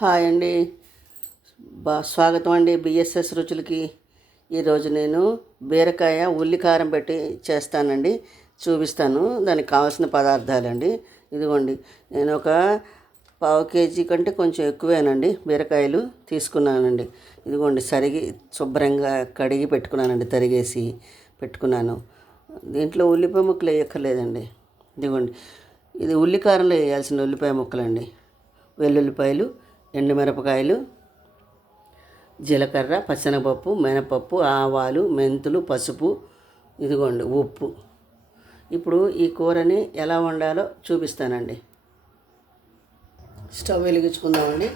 Hi అండి. స్వాగతం అండి బిఎస్ఎస్ రుచులకి. ఈరోజు నేను బీరకాయ ఉల్లికారం పెట్టి చేస్తానండి, చూపిస్తాను. దానికి కావాల్సిన పదార్థాలండి ఇదిగోండి. నేను ఒక పావు కేజీ కంటే కొంచెం ఎక్కువేనండి బీరకాయలు తీసుకున్నానండి. ఇదిగోండి, శుభ్రంగా కడిగి పెట్టుకున్నానండి, తరిగేసి పెట్టుకున్నాను. దీంట్లో ఉల్లిపాయ ముక్కలు వేయక్కర్లేదండి. ఇదిగోండి, ఇది ఉల్లికారంలో వేయాల్సిన ఉల్లిపాయ ముక్కలండి. వెల్లుల్లిపాయలు, ఎండుమిరపకాయలు, జీలకర్ర, పచ్చనగపప్పు, మినపప్పు, ఆవాలు, మెంతులు, పసుపు, ఇదిగోండి ఉప్పు. ఇప్పుడు ఈ కూరని ఎలా వండాలో చూపిస్తానండి. స్టవ్ వెలిగించుకుందామండి.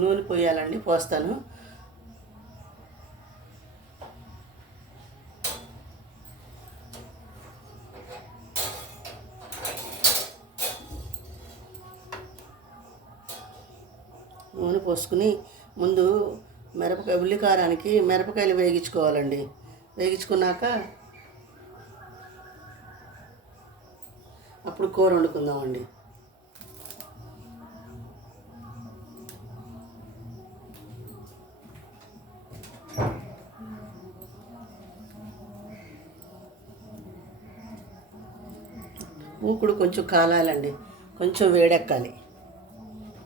నూనె పోయాలండి, పోస్తాను. నూనె పోసుకుని ముందు ఉల్లికారానికి మిరపకాయలు వేగించుకోవాలండి. వేగించుకున్నాక అప్పుడు కూర వండుకుందామండి. మూకుడు కొంచెం కాలాలండి, కొంచెం వేడెక్కాలి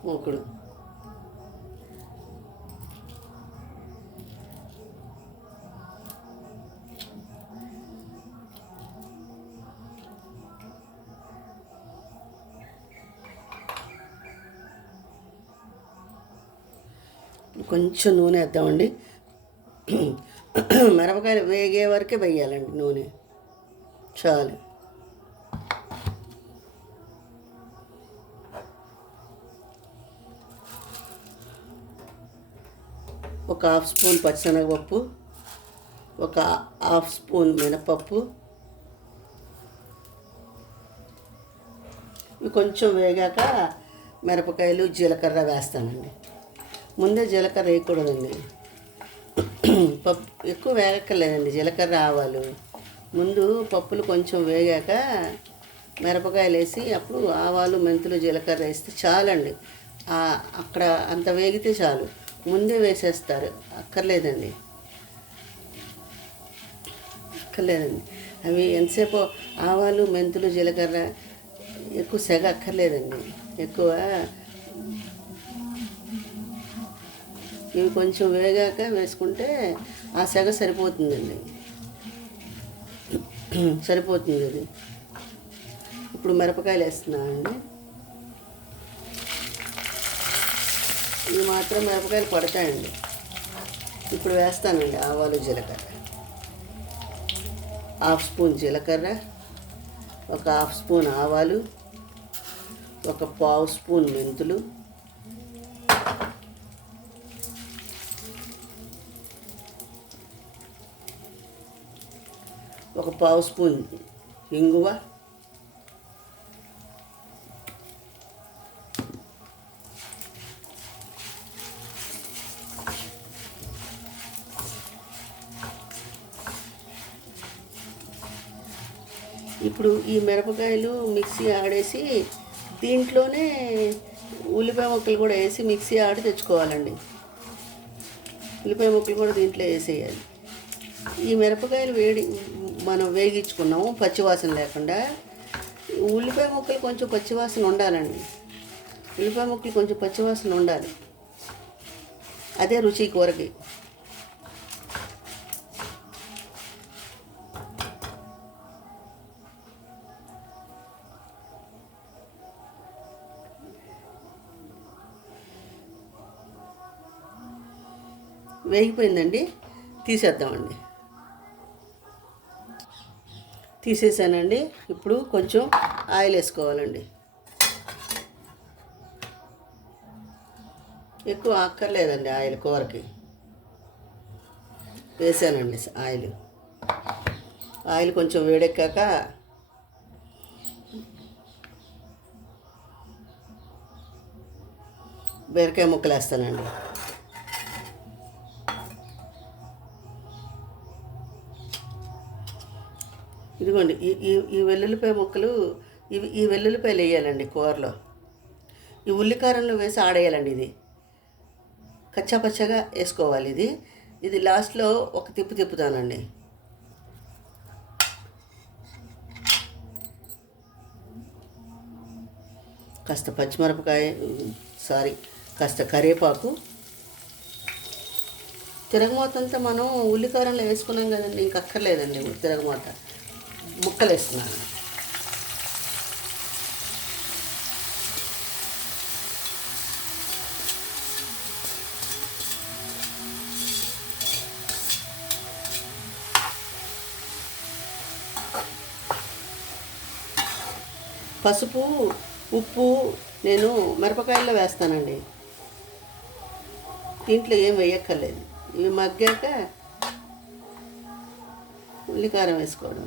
మూకుడు. కొంచెం నూనె వేద్దామండి. మిరపకాయలు వేగే వరకే వేయాలండి నూనె, చాలు. ఒక హాఫ్ స్పూన్ పచ్చిశనగపప్పు, ఒక హాఫ్ స్పూన్ మినపప్పు. ఇవి కొంచెం వేగాక మిరపకాయలు, జీలకర్ర వేస్తానండి. ముందే జీలకర్ర వేయకూడదండి, పప్పు ఎక్కువ వేగక్కర్లేదండి. జీలకర్ర, ఆవాలు ముందు పప్పులు కొంచెం వేగాక మిరపకాయలు వేసి అప్పుడు ఆవాలు, మెంతులు, జీలకర్ర వేస్తే చాలండి. అక్కడ అంత వేగితే చాలు. ముందే వేసేస్తారు, అక్కర్లేదండి. అవి ఎంతసేపు ఆవాలు, మెంతులు, జీలకర్ర ఎక్కువ సెగ అక్కర్లేదండి. ఎక్కువ ఇవి కొంచెం వేగాక వేసుకుంటే ఆ సెగ సరిపోతుందండి, సరిపోతుంది అది. ఇప్పుడు మిరపకాయలు వేస్తున్నానండి. ఇవి మాత్రం మిరపకాయలు పడతాయండి. ఇప్పుడు వేస్తానండి ఆవాలు, జీలకర్ర. హాఫ్ స్పూన్ జీలకర్ర, ఒక హాఫ్ స్పూన్ ఆవాలు, ఒక పావు స్పూన్ మెంతులు, ఒక పావు స్పూన్ ఇంగువ, ఇప్పుడు ఈ మిరపకాయలు మిక్సీ ఆడేసి దీంట్లోనే ఉల్లిపాయ ముక్కలు కూడా వేసి మిక్సీ ఆడి తెచ్చుకోవాలండి. ఉల్లిపాయ ముక్కలు కూడా దీంట్లో వేసేయాలి. ఈ మిరపకాయలు మనం వేగించుకున్నాము పచ్చివాసన లేకుండా. ఉల్లిపాయ ముక్కలు కొంచెం పచ్చివాసన ఉండాలండి. ఉల్లిపాయ ముక్కలు కొంచెం పచ్చివాసన ఉండాలి, అదే రుచి కూరకి. వేగిపోయిందండి, తీసేద్దామండి. తీసేసానండి. ఇప్పుడు కొంచెం ఆయిల్ వేసుకోవాలండి. ఎక్కువ అక్కర్లేదండి ఆయిల్ కూరకి. వేసానండి ఆయిల్ కొంచెం వేడెక్కాక బీరకాయ ముక్కలు వేస్తానండి. ఇదిగోండి ఈ వెల్లుల్లిపాయ ముక్కలు ఈ వెల్లుల్లిపాయలు వేయాలండి కూరలో. ఈ ఉల్లికారంలో వేసి ఆడేయాలండి. ఇది కచ్చాపచ్చగా వేసుకోవాలి. ఇది లాస్ట్లో ఒక తిప్పుతానండి. కాస్త పచ్చిమిరపకాయ కాస్త కరివేపాకు, తిరగమాత అంతా మనం ఉల్లికారంలో వేసుకున్నాం కదండి, ఇంక అక్కర్లేదండి. తిరగమాత ముక్కలు వేస్తున్నాను. పసుపు, ఉప్పు నేను మిరపకాయల్లో వేస్తానండి. దీంట్లో ఏం వేయక్కర్లేదు. ఇవి మగ్గాక ఉల్లికారం వేసుకోవడం.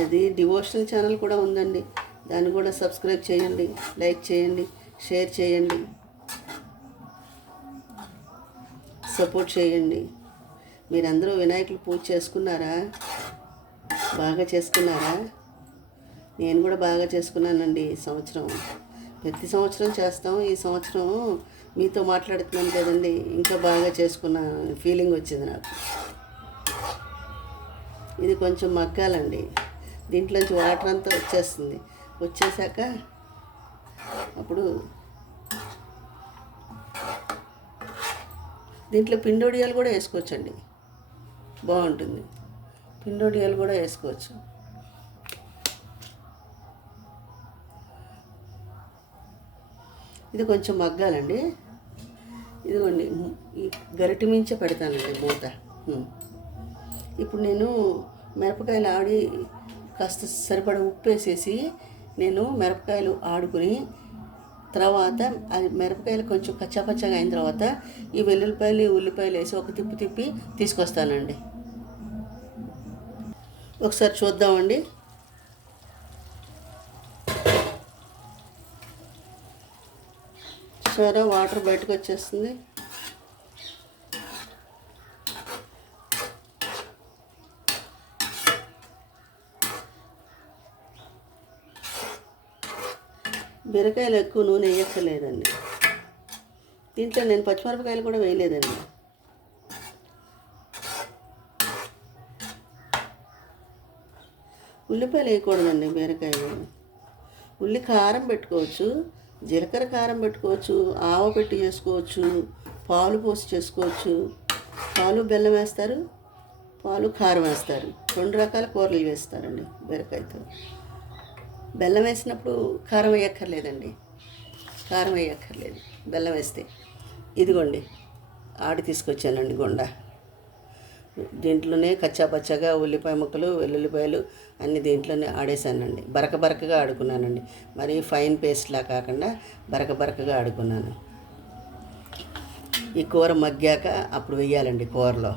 అది డివోషనల్ ఛానల్ కూడా ఉందండి, దాన్ని కూడా సబ్స్క్రైబ్ చేయండి, లైక్ చేయండి, షేర్ చేయండి, సపోర్ట్ చేయండి. మీరందరూ వినాయకులు పూజ చేసుకున్నారా? బాగా చేసుకున్నారా? నేను కూడా బాగా చేసుకున్నానండి ఈ సంవత్సరం. ప్రతి సంవత్సరం చేస్తాం. ఈ సంవత్సరం మీతో మాట్లాడుతున్నాను కదండి, ఇంకా బాగా చేసుకున్న ఫీలింగ్ వచ్చింది నాకు. ఇది కొంచెం మగ్గాలండి. దీంట్లోంచి వాటర్ అంతా వచ్చేసాక అప్పుడు దీంట్లో పిండొడియాలు కూడా వేసుకోవచ్చండి, బాగుంటుంది. పిండొడియాలు కూడా వేసుకోవచ్చు. ఇది కొంచెం మగ్గాలండి. ఇదిగోండి ఈ గరిటె మించే పెడతానండి మూత. ఇప్పుడు నేను మిరపకాయలు ఆడి కాస్త సరిపడ ఉప్పు వేసేసి నేను మిరపకాయలు ఆడుకుని తర్వాత అది మిరపకాయలు కొంచెం కచ్చాపచ్చగా అయిన తర్వాత ఈ వెల్లుల్లిపాయలు ఉల్లిపాయలు వేసి ఒక తిప్పి తీసుకొస్తానండి. ఒకసారి చూద్దామండి. చూసారా, వాటర్ బయటకు వచ్చేస్తుంది. బీరకాయలు ఎక్కువ నూనె వేయక్కర్లేదండి. దీంట్లో నేను పచ్చిమిరపకాయలు కూడా వేయలేదండి. ఉల్లిపాయలు వేయకూడదండి బీరకాయలు. ఉల్లి కారం పెట్టుకోవచ్చు, జీలకర్ర కారం పెట్టుకోవచ్చు, ఆవ పెట్టి చేసుకోవచ్చు, పాలు పోసి చేసుకోవచ్చు. పాలు బెల్లం వేస్తారు, పాలు కారం వేస్తారు. 2 రకాల కూరలు వేస్తారండి బీరకాయతో. బెల్లం వేసినప్పుడు కారం వేయక్కర్లేదండి, కారం వేయక్కర్లేదు బెల్లం వేస్తే. ఇదిగోండి ఆడి తీసుకొచ్చానండి గుండ. దీంట్లోనే కచ్చాపచ్చగా ఉల్లిపాయ ముక్కలు, వెల్లుల్లిపాయలు అన్నీ దీంట్లోనే ఆడేసానండి. బరకగా ఆడుకున్నానండి. మరి ఫైన్ పేస్ట్లా కాకుండా బరకగా ఆడుకున్నాను. ఈ కూర మగ్గాక అప్పుడు వేయాలండి కూరలో.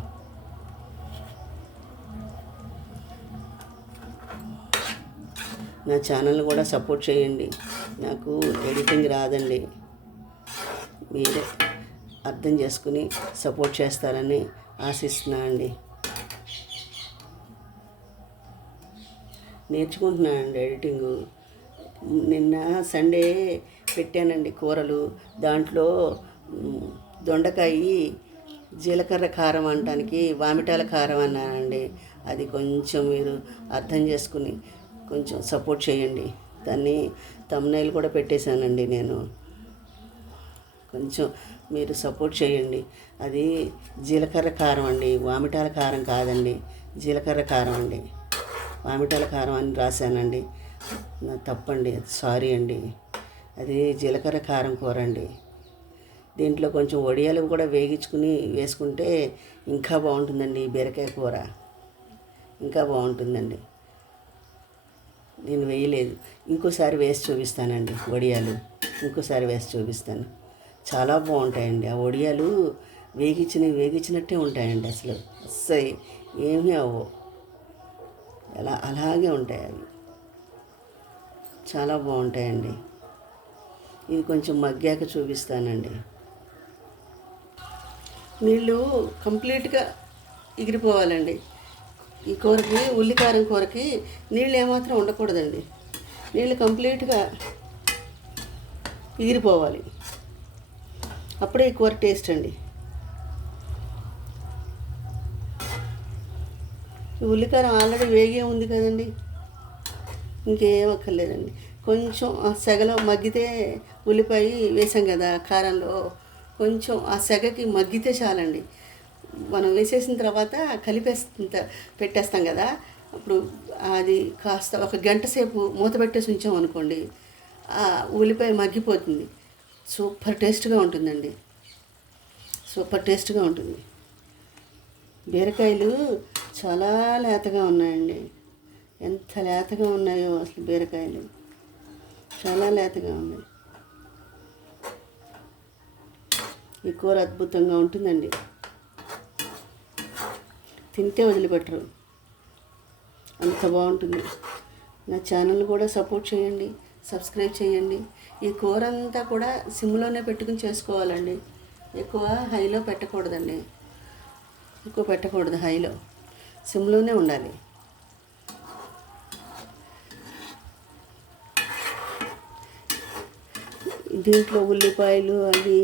నా ఛానల్ని కూడా సపోర్ట్ చేయండి. నాకు ఎడిటింగ్ రాదండి, మీరే అర్థం చేసుకుని సపోర్ట్ చేస్తారని ఆశిస్తున్నా అండి. నేర్చుకుంటున్నానండి ఎడిటింగు. నిన్న సండే పెట్టానండి కూరలు. దాంట్లో దొండకాయ జీలకర్ర కారం అనడానికి వామిటాల కారం అన్నానండి. అది కొంచెం మీరు అర్థం చేసుకుని కొంచెం సపోర్ట్ చేయండి. దాన్ని థంబ్నెయిల్ కూడా పెట్టేశానండి నేను. కొంచెం మీరు సపోర్ట్ చేయండి. అది జీలకర్ర కారం అండి, వామిటాల కారం కాదండి, జీలకర్ర కారం అండి. వామిటాల కారం అని రాశానండి, నా తప్పండి, సారీ అండి. అది జీలకర్ర కారం కూర అండి. దీంట్లో కొంచెం వడియాలు కూడా వేగించుకుని వేసుకుంటే ఇంకా బాగుంటుందండి. బీరకాయ కూర ఇంకా బాగుంటుందండి. నేను వేయలేదు, ఇంకోసారి వేసి చూపిస్తానండి. వడియాలు ఇంకోసారి వేసి చూపిస్తాను, చాలా బాగుంటాయండి. ఆ వడియాలు వేగించినట్టే ఉంటాయండి. అస్సలు ఏమీ అవ్వవు, అలాగే ఉంటాయి. అవి చాలా బాగుంటాయండి. ఇది కొంచెం మగ్గాక చూపిస్తానండి. నీళ్ళు కంప్లీట్గా ఎగిరిపోవాలండి. ఈ కూరకి, ఉల్లికారం కూరకి నీళ్ళు ఏమాత్రం ఉండకూడదండి. నీళ్ళు కంప్లీట్గా ఎగిరిపోవాలి, అప్పుడే ఈ కూర టేస్ట్ అండి. ఉల్లికారం ఆల్రెడీ వేగే ఉంది కదండి, ఇంకేం అక్కర్లేదండి. కొంచెం ఆ సెగలో మగ్గితే, ఉల్లిపాయ వేసాం కదా కారంలో, కొంచెం ఆ సెగకి మగ్గితే చాలండి. మనం వేసేసిన తర్వాత పెట్టేస్తాం కదా, అప్పుడు అది కాస్త ఒక గంట సేపు మూత పెట్టేసి ఉంచాం అనుకోండి, ఆ ఉల్లిపాయ మగ్గిపోతుంది. సూపర్ టేస్ట్గా ఉంటుందండి, సూపర్ టేస్ట్గా ఉంటుంది. బీరకాయలు చాలా లేతగా ఉన్నాయండి. ఎంత లేతగా ఉన్నాయో అసలు బీరకాయలు, చాలా లేతగా ఉన్నాయి. ఈ కూర అద్భుతంగా ఉంటుందండి, తింటే వదిలిపెట్టరు, అంత బాగుంటుంది. నా ఛానల్ కూడా సపోర్ట్ చేయండి, సబ్స్క్రైబ్ చేయండి. ఈ కూర అంతా కూడా సిమ్లోనే పెట్టుకుని చేసుకోవాలండి. ఎక్కువ హైలో పెట్టకూడదండి, ఎక్కువ పెట్టకూడదు హైలో, సిమ్లోనే ఉండాలి. దీంట్లో ఉల్లిపాయలు అవి,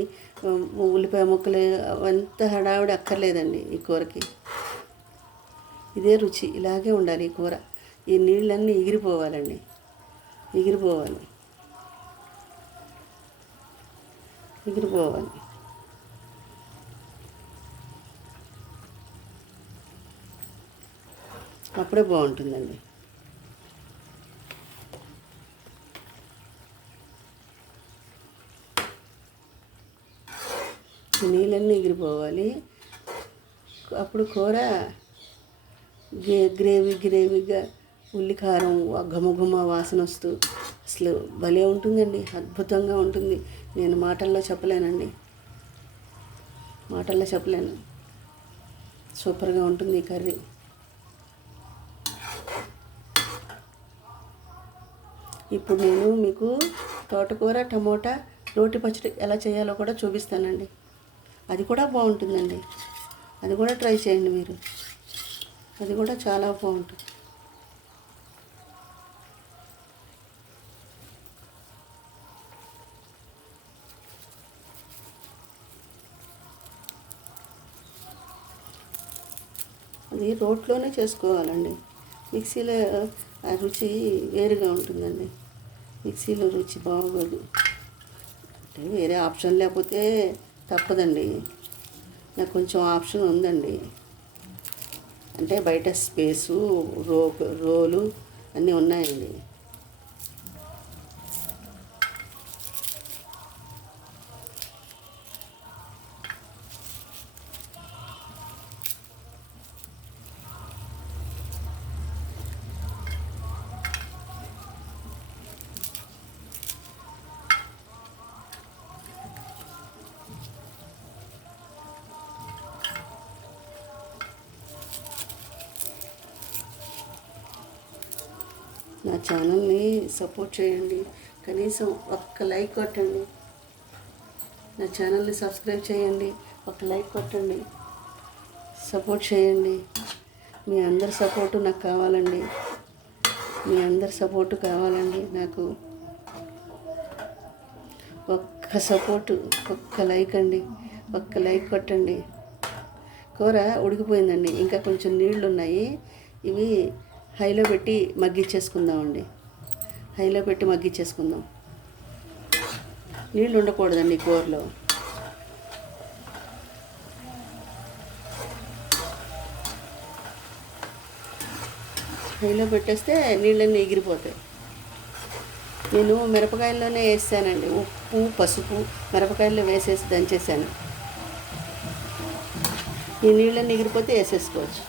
ఉల్లిపాయ ముక్కలు అంత హడావిడి అక్కర్లేదండి. ఈ కూరకి ఇదే రుచి, ఇలాగే ఉండాలి ఈ కూర. ఈ నీళ్ళన్నీ ఎగిరిపోవాలండి, ఎగిరిపోవాలి, ఎగిరిపోవాలి. అప్పుడే బాగుంటుందండి. నీళ్ళన్నీ ఎగిరిపోవాలి, అప్పుడు కూర గ్రేవీగా ఉల్లికారం ఘుమ వాసన వస్తూ అసలు భలే ఉంటుందండి, అద్భుతంగా ఉంటుంది. నేను మాటల్లో చెప్పలేనండి, మాటల్లో చెప్పలేను. సూపర్గా ఉంటుంది ఈ కర్రీ. ఇప్పుడు నేను మీకు తోటకూర టమోటా రోటి పచ్చడి ఎలా చేయాలో కూడా చూపిస్తానండి. అది కూడా బాగుంటుందండి, అది కూడా ట్రై చేయండి మీరు, అది కూడా చాలా బాగుంటుంది. అది రోట్లోనే చేసుకోవాలండి, మిక్సీలో ఆ రుచి వేరుగా ఉంటుందండి, మిక్సీలో రుచి బాగోదు. అంటే వేరే ఆప్షన్ లేకపోతే తప్పదండి, నాకు కొంచెం ఆప్షన్ ఉందండి. అంటే బయట స్పేసు, రోలు అన్నీ ఉన్నాయండి. నా ఛానల్ని సపోర్ట్ చేయండి, కనీసం ఒక్క లైక్ కొట్టండి. నా ఛానల్ని సబ్స్క్రైబ్ చేయండి, ఒక లైక్ కొట్టండి, సపోర్ట్ చేయండి. మీ అందరి సపోర్టు నాకు కావాలండి, మీ అందరి సపోర్టు కావాలండి నాకు. ఒక్క సపోర్టు, ఒక్క లైక్ అండి, ఒక్క లైక్ కొట్టండి. కూర ఉడికిపోయిందండి, ఇంకా కొంచెం నీళ్ళు ఉన్నాయి, ఇవి హైలో పెట్టి మగ్గిచ్చేసుకుందామండి, హైలో పెట్టి మగ్గిచ్చేసుకుందాం. నీళ్ళు ఉండకూడదండి కూరలో. హైలో పెట్టేస్తే నీళ్ళన్నీ ఎగిరిపోతాయి. నేను మిరపకాయల్లోనే వేసానండి, ఉప్పు పసుపు మిరపకాయల్లో వేసేసి దంచేసాను. ఈ నీళ్ళన్నీ ఎగిరిపోతే వేసేసుకోవచ్చు.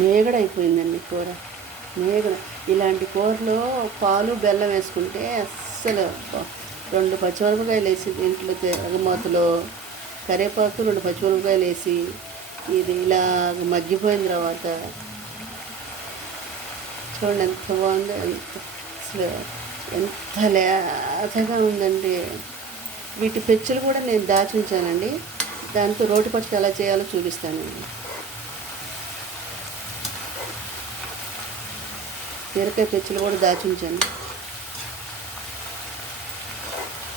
మేగడ అయిపోయిందండి కూర, మేగడ. ఇలాంటి కూరలో పాలు బెల్లం వేసుకుంటే అస్సలు 2 పచ్చిమిరపకాయలు వేసి దీంట్లో తెగమూతలో కరివేపాకు 2 పచ్చిమిరపకాయలు వేసి ఇది ఇలా మగ్గిపోయిన తర్వాత చూడండి ఎంత బాగుందో, అసలు ఎంత లేతగా ఉందండి. వీటి పెచ్చులు కూడా నేను దాచి ఉంచానండి, దాంతో రోటి పచ్చడి ఎలా చేయాలో చూపిస్తానండి. బీరకాయ పెచ్చులు కూడా దాచి ఉంచాను.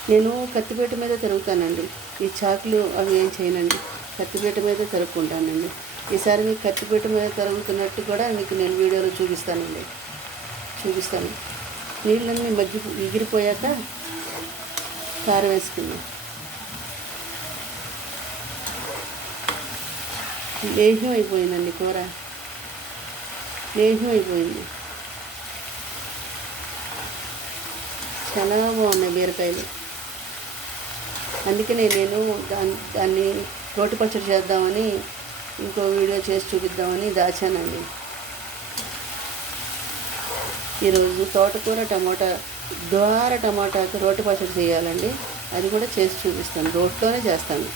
నేను కత్తిపీట మీద తిరుగుతానండి, ఈ చాకులు అవి ఏం చేయనండి, కత్తిపీట మీద తిరుగుకుంటానండి. ఈసారి మీకు కత్తిపీట మీద తిరుగుతున్నట్టు కూడా మీకు నేను వీడియోలో చూపిస్తాను. నీళ్ళన్నీ ఎగిరిపోయాక కారం వేసుకున్నాం. లేహ్యం అయిపోయిందండి కూర, లేహ్యం అయిపోయింది. చాలా బాగున్నాయి బీరకాయలు. అందుకనే నేను దాన్ని రోటి పచ్చడి చేద్దామని ఇంకో వీడియో చేసి చూపిద్దామని దాచానండి. ఈరోజు తోటకూర టమాటాకి రోటి పచ్చడి చేయాలండి, అది కూడా చేసి చూపిస్తాను, రోట్లోనే చేస్తాను.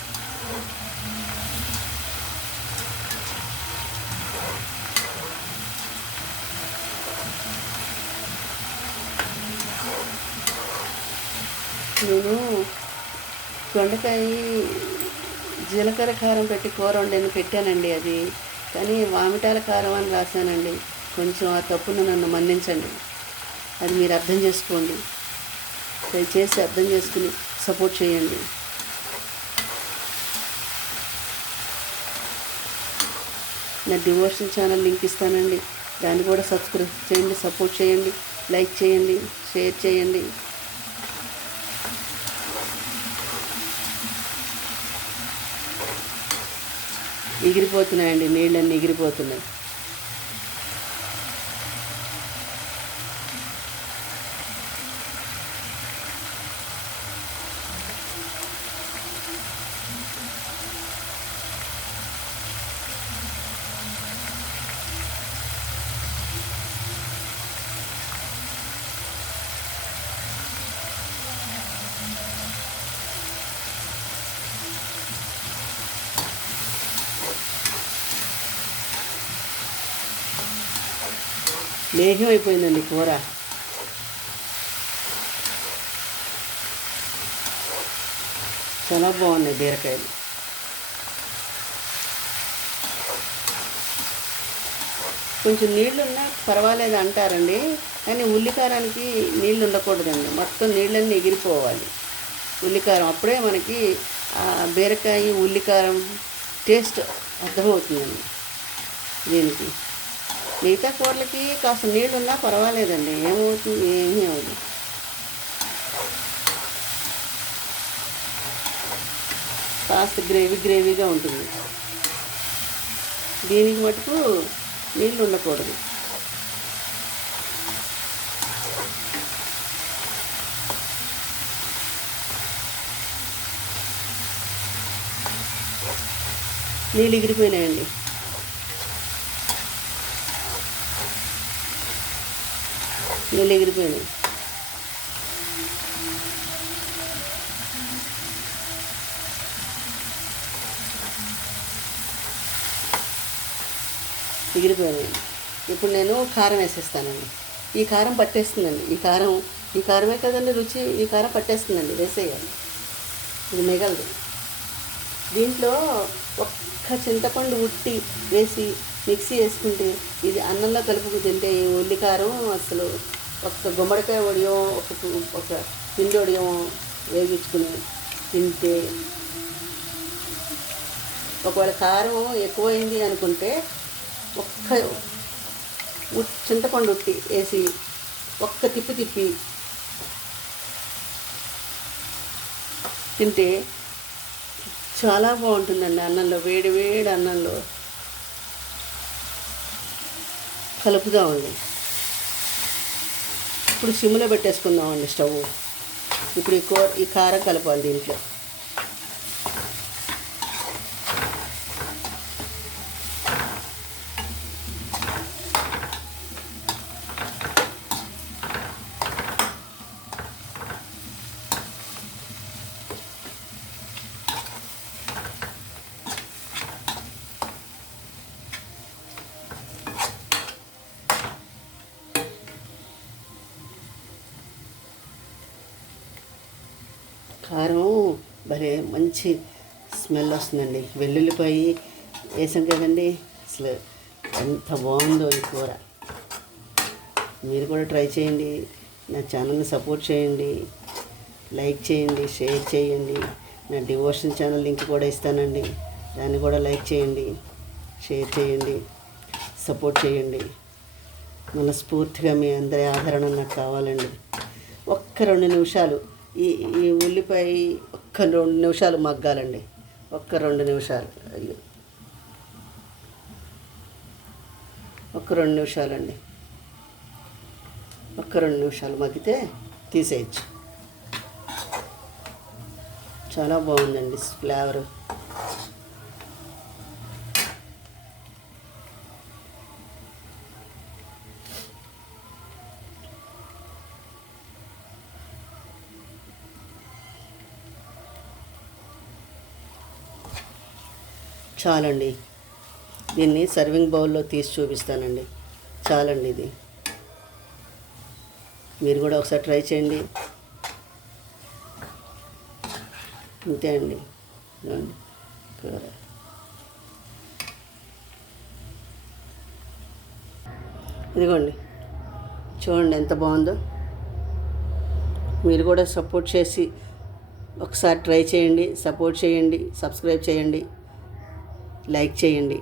నేను దొండకాయ జీలకర్ర కారం పెట్టి కూర వండని పెట్టానండి, అది కానీ వామిటాల కారం అని రాశానండి. కొంచెం ఆ తప్పును నన్ను మన్నించండి, అది మీరు అర్థం చేసుకోండి. దయచేసి అర్థం చేసుకుని సపోర్ట్ చేయండి. నా డివోషన్ ఛానల్ లింక్ ఇస్తానండి, దాన్ని కూడా సబ్స్క్రైబ్ చేయండి, సపోర్ట్ చేయండి, లైక్ చేయండి, షేర్ చేయండి. ఎగిరిపోతున్నాయండి, నీళ్ళన్నీ ఎగిరిపోతున్నాయి. లేహ్యం అయిపోయిందండి కూర. చాలా బాగున్నాయి బీరకాయలు. కొంచెం నీళ్ళున్నా పర్వాలేదు అంటారండి, కానీ ఉల్లికారానికి నీళ్ళు ఉండకూడదండి, మొత్తం నీళ్ళన్నీ ఎగిరిపోవాలి ఉల్లికారం. అప్పుడే మనకి బీరకాయ ఉల్లికారం టేస్ట్ అర్థమవుతుందండి. దీనికి మిగతా కూరలకి కాస్త నీళ్ళు ఉన్నా పర్వాలేదండి, ఏమవుతుంది, ఏమీ అవ్వదు. కాస్త గ్రేవీగా ఉంటుంది. దీనికి మటుకు నీళ్ళు ఉండకూడదు. నీళ్ళు ఎగిరిపోయినాయండి. నీళ్ళు ఎగిరిపోయినాయి. ఎగిరిపోయాయి. ఇప్పుడు నేను కారం వేసేస్తానండి. ఈ కారం పట్టేస్తుందండి, ఈ కారమే కదండి రుచి, ఈ కారం పట్టేస్తుందండి, వేసేయాలి, ఇది మిగలదు. దీంట్లో ఒక్క చింతపండు ఉట్టి వేసి మిక్సీ వేసుకుంటే ఇది అన్నంలో కలుపుకు తింటే ఈ ఉల్లికారం అసలు ఒక గుమ్మడికాయ వడియం ఒక పిండి వడియం వేగించుకుని తింటే, ఒకవేళ కారం ఎక్కువైంది అనుకుంటే ఒక్క చింతపండు ఉట్టి వేసి ఒక్క తిప్పి తింటే చాలా బాగుంటుందండి. అన్నంలో వేడి అన్నంలో కలుపుదామండి. ఇప్పుడు సిమ్లో పెట్టేసుకుందామండి స్టవ్. ఇప్పుడు ఈ కారం కలపాలి దీంట్లో. కారం భలే మంచి స్మెల్ వస్తుందండి. వెల్లుల్లిపాయ వేసాం కదండి, అసలు ఎంత బాగుందో ఈ కూర. మీరు కూడా ట్రై చేయండి. నా ఛానల్ని సపోర్ట్ చేయండి, లైక్ చేయండి, షేర్ చేయండి. నా డివోషన్ ఛానల్ లింక్ కూడా ఇస్తానండి, దాన్ని కూడా లైక్ చేయండి, షేర్ చేయండి, సపోర్ట్ చేయండి. మనస్ఫూర్తిగా మీ అందరి ఆదరణ నాకు కావాలండి. ఒక్క 2 నిమిషాలు ఈ ఈ ఉల్లిపాయ ఒక్క 2 నిమిషాలు మగ్గాలండి. ఒక్క 2 నిమిషాలు, అయ్యో ఒక్క 2 నిమిషాలండి. ఒక్క 2 నిమిషాలు మగ్గితే తీసేయచ్చు. చాలా బాగుందండి ఫ్లేవరు. చాలండి, దీన్ని సర్వింగ్ బౌల్లో తీసి చూపిస్తానండి. చాలండి, ఇది మీరు కూడా ఒకసారి ట్రై చేయండి. అంతే అండి కూర. ఇదిగోండి, చూడండి ఎంత బాగుందో. మీరు కూడా సపోర్ట్ చేసి ఒకసారి ట్రై చేయండి, సపోర్ట్ చేయండి, సబ్స్క్రైబ్ చేయండి, లైక్ చేయండి.